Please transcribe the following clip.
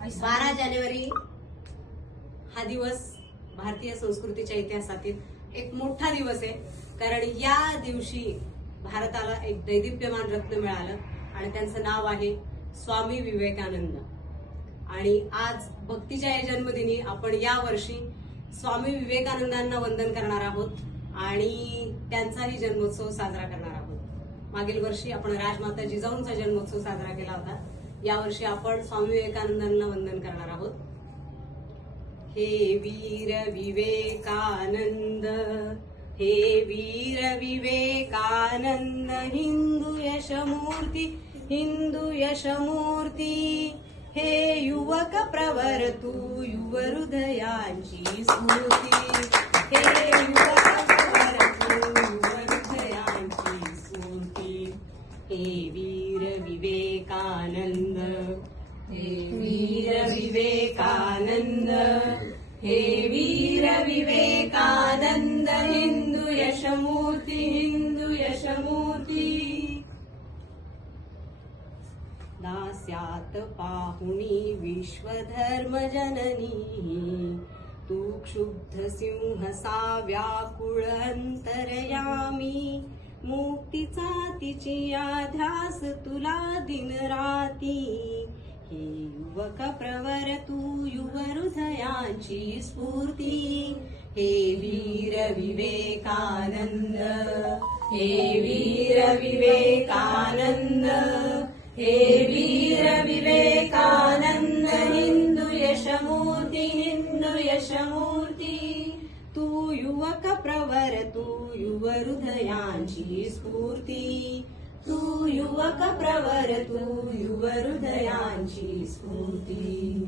12 जानेवारी हा दिवस भारतीय संस्कृतीच्या इतिहासातील एक मोठा दिवस आहे, कारण या दिवशी भारताला एक दैदिप्यमान रत्न मिळालं आणि त्यांचं नाव आहे स्वामी विवेकानंद. आणि आज भक्तीच्या या जन्मदिनी आपण या वर्षी स्वामी विवेकानंदांना वंदन करणार आहोत आणि त्यांचाही जन्मोत्सव साजरा करणार आहोत. मागील वर्षी आपण राजमाता जिजाऊंचा जन्मोत्सव साजरा केला होता. यावर्षी आपण स्वामी विवेकानंदांना वंदन करणार आहोत. हे वीर विवेकानंद, हे वीर विवेकानंद, हिंदू यशमूर्ती, हिंदू यशमूर्ती. हे युवक प्रवर तू, युव हृदयांची स्फूर्ती. हे युवक प्रवर तू, युव हृदयांची स्फूर्ती. हे वीर विवेकानंद, हे वीर विवेकानंद, हे वीर विवेकानंद, हिंदू यशमूर्ती, हिंदू यशमूर्ती. दास्यात पाहुणी विश्वधर्म जननी, तू क्षुब्ध सिंहसा व्याकुळ अंतरयामी. मुक्तीचा तिची ध्यास तुला दिन राती. हे युवक प्रवर तू, युव हृदयांची स्फूर्ती. हे वीर विवेकानंद, हे वीर विवेकानंद, हे वीर विवेकानंद, हिंदू यशमूर्ती, हिंदू यशमूर्ती. तू युवक प्रवर तू, युव हृदयांची स्फूर्ती. तू युवक प्रवर तू, युव हृदयांची स्फूर्ती.